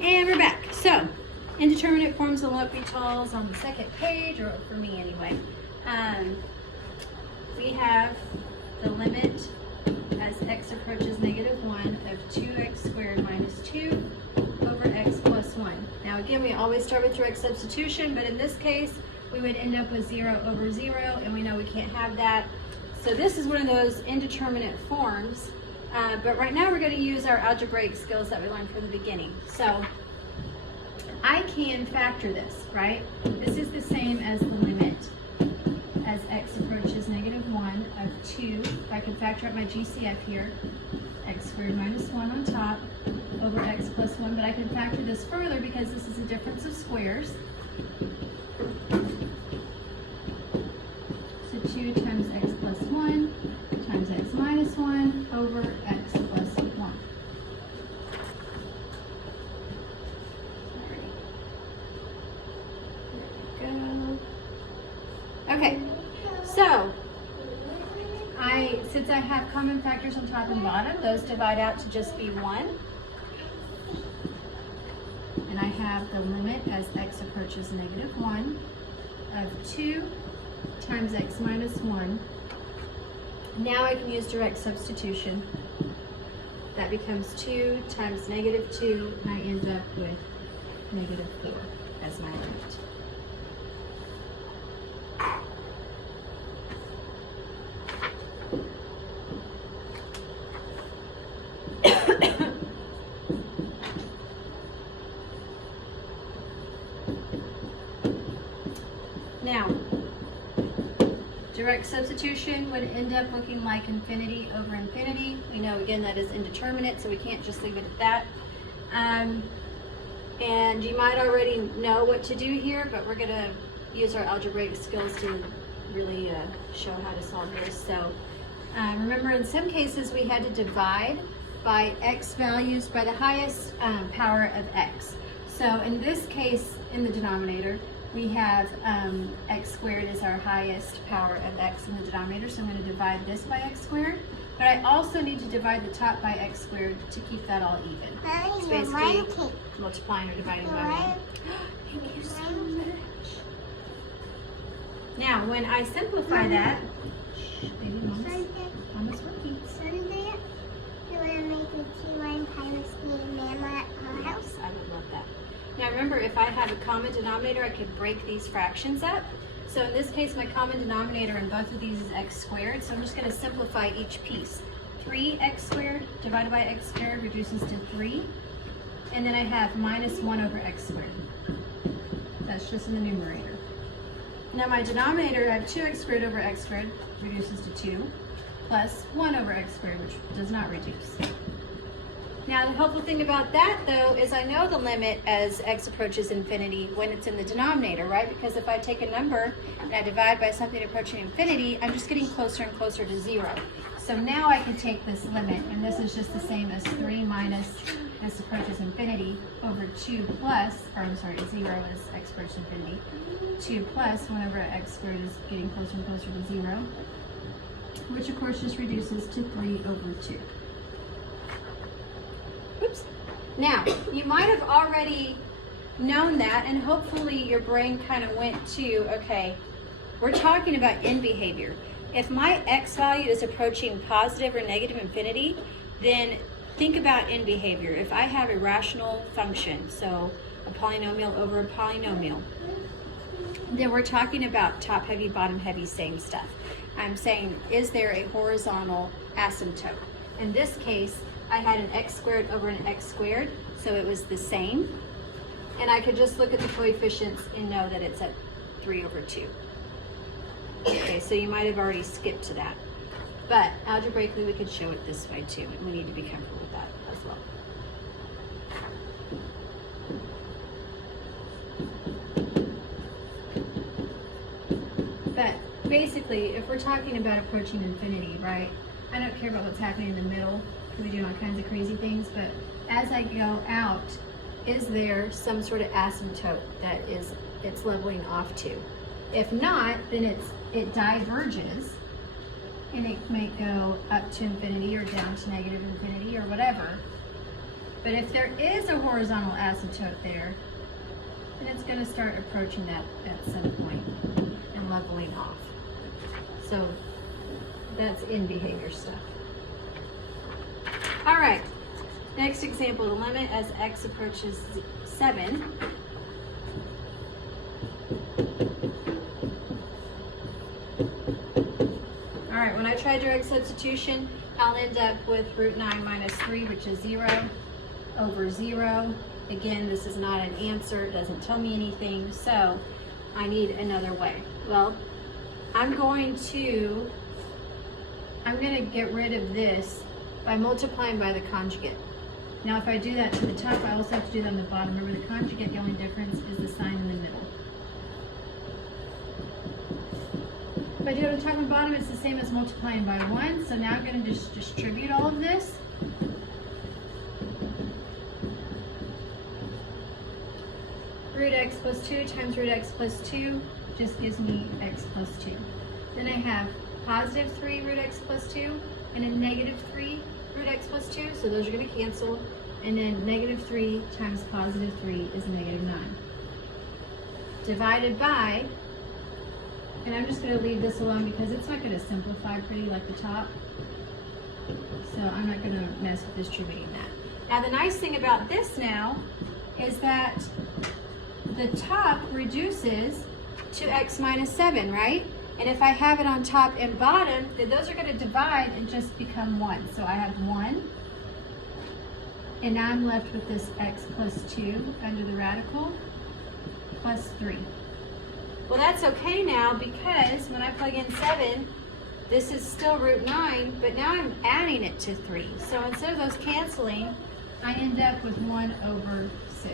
And we're back. So, indeterminate forms of L'Hopital's on the second page, or for me anyway. We have the limit as x approaches -1 of 2x squared minus 2 over x plus 1. Now again, we always start with direct substitution, but in this case, we would end up with 0 over 0, and we know we can't have that. So this is one of those indeterminate forms, but right now we're going to use our algebraic skills that we learned from the beginning. So I can factor this, right? This is the same as the limit as x approaches -1 of 2. I can factor out my GCF here, x squared minus 1 on top over x plus 1, but I can factor this further because this is a difference of squares. So 2 times x plus 1 times x minus 1 over x plus 1. There we go. Okay, so since I have common factors on top and bottom, those divide out to just be 1. And I have the limit as x approaches -1 of 2 times x minus 1. Now I can use direct substitution. That becomes 2 times -2, and I end up with -4 as my limit. Now, direct substitution would end up looking like infinity over infinity. We know again that is indeterminate, so we can't just leave it at that. And you might already know what to do here, but we're going to use our algebraic skills to really show how to solve this. So remember, in some cases we had to divide by x values by the highest power of x. So in this case, in the denominator, we have x squared is our highest power of x in the denominator, so I'm going to divide this by x squared. But I also need to divide the top by x squared to keep that all even. It's basically multiplying or dividing by 1. Thank you so much. Now, when I simplify that, baby, Mama's working. Sunday, you want to make a key-lime pie with me and Mama at our house? I would love that. Now remember, if I have a common denominator, I could break these fractions up. So in this case, my common denominator in both of these is x squared, so I'm just going to simplify each piece. 3x squared divided by x squared reduces to 3, and then I have minus 1 over x squared. That's just in the numerator. Now my denominator, I have 2x squared over x squared reduces to 2, plus 1 over x squared, which does not reduce. Now the helpful thing about that though is I know the limit as x approaches infinity when it's in the denominator, right? Because if I take a number and I divide by something approaching infinity, I'm just getting closer and closer to 0. So now I can take this limit, and this is just the same as 3 minus this approaches infinity over 2 plus, or I'm sorry, 0 is x approaches infinity, 2 plus 1 over x squared is getting closer and closer to 0, which of course just reduces to 3 over 2. Oops. Now, you might have already known that, and hopefully your brain kind of went to, okay, we're talking about end behavior. If my x value is approaching positive or negative infinity, then think about end behavior. If I have a rational function, so a polynomial over a polynomial, then we're talking about top heavy, bottom heavy, same stuff. I'm saying, is there a horizontal asymptote? In this case, I had an x squared over an x squared, so it was the same. And I could just look at the coefficients and know that it's at 3 over 2. Okay, so you might have already skipped to that. But algebraically, we could show it this way too, and we need to be comfortable with that as well. But basically, if we're talking about approaching infinity, right? I don't care about what's happening in the middle, because we do all kinds of crazy things, but as I go out, is there some sort of asymptote that it's leveling off to? If not, then it diverges, and it might go up to infinity or down to negative infinity or whatever. But if there is a horizontal asymptote there, then it's going to start approaching that center point and leveling off. So that's in behavior stuff. All right, next example, the limit as x approaches 7. All right, when I try direct substitution, I'll end up with root 9 minus 3, which is 0 over 0. Again, this is not an answer. It doesn't tell me anything, so I need another way. Well, I'm going to get rid of this by multiplying by the conjugate. Now, if I do that to the top, I also have to do that on the bottom. Remember, the conjugate, the only difference is the sign in the middle. If I do it on top and bottom, it's the same as multiplying by 1. So now I'm going to just distribute all of this. Root x plus 2 times root x plus 2 just gives me x plus 2. Then I have positive 3 root x plus 2 and a negative 3 root x plus 2. So those are going to cancel. And then negative 3 times positive 3 is negative 9. Divided by, and I'm just going to leave this alone because it's not going to simplify pretty like the top. So I'm not going to mess with distributing that. Now the nice thing about this now is that the top reduces to x minus 7, right? And if I have it on top and bottom, then those are going to divide and just become 1. So I have 1. And now I'm left with this x plus 2 under the radical plus 3. Well, that's okay now because when I plug in 7, this is still root 9, but now I'm adding it to 3. So instead of those canceling, I end up with 1 over 6.